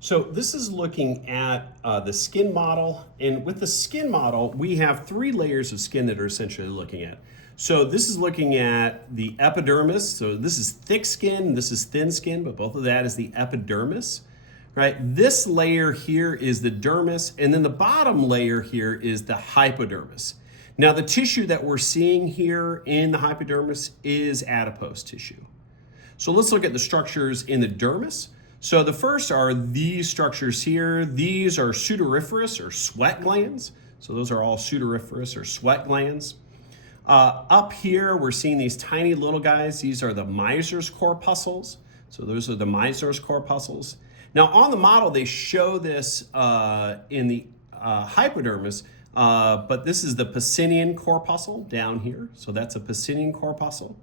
So this is looking at the skin model, and with the skin model, we have three layers of skin that are essentially looking at. So this is looking at the epidermis. So this is thick skin, this is thin skin, but both of that is the epidermis, right? This layer here is the dermis, and then the bottom layer here is the hypodermis. Now the tissue that we're seeing here in the hypodermis is adipose tissue. So let's look at the structures in the dermis. So the first are these structures here. These are sudoriferous or sweat glands. So those are all sudoriferous or sweat glands. Up here, we're seeing these tiny little guys. These are the Meissner's corpuscles. So those are the Meissner's corpuscles. Now on the model, they show this in the hypodermis, but this is the Pacinian corpuscle down here. So that's a Pacinian corpuscle.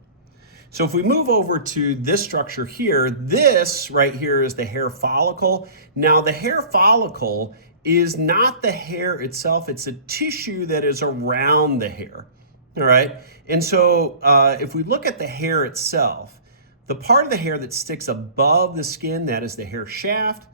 So if we move over to this structure here, this right here is the hair follicle. Now the hair follicle is not the hair itself, it's a tissue that is around the hair, all right? And so if we look at the hair itself, the part of the hair that sticks above the skin, that is the hair shaft.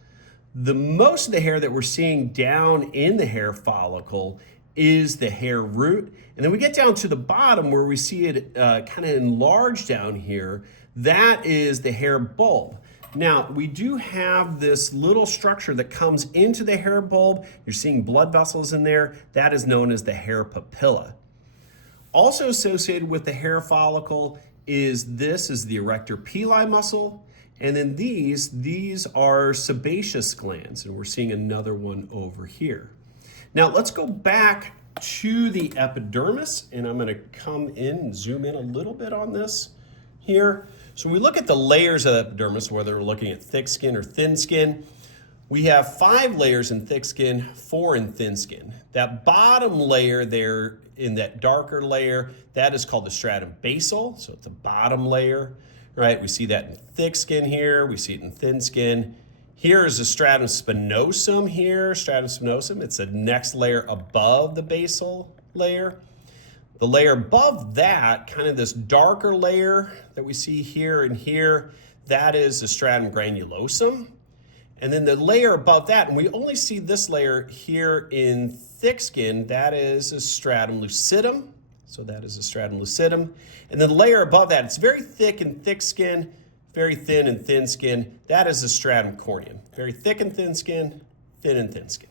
Most of the hair that we're seeing down in the hair follicle is the hair root. And then we get down to the bottom where we see it kind of enlarged down here. That is the hair bulb. Now, we do have this little structure that comes into the hair bulb. You're seeing blood vessels in there. That is known as the hair papilla. Also associated with the hair follicle is the erector pili muscle. And then these are sebaceous glands. And we're seeing another one over here. Now let's go back to the epidermis, and I'm going to come in and zoom in a little bit on this here. So we look at the layers of the epidermis, whether we're looking at thick skin or thin skin. We have 5 layers in thick skin, 4 in thin skin. That bottom layer there in that darker layer, that is called the stratum basal, so it's the bottom layer, right? We see that in thick skin here, we see it in thin skin. Here is the stratum spinosum here, stratum spinosum. It's the next layer above the basal layer. The layer above that, kind of this darker layer that we see here and here, that is the stratum granulosum. And then the layer above that, and we only see this layer here in thick skin, that is a stratum lucidum. So that is a stratum lucidum. And then the layer above that, it's very thick in thick skin, very thin and thin skin. That is the stratum corneum. Very thick and thin skin, thin and thin skin.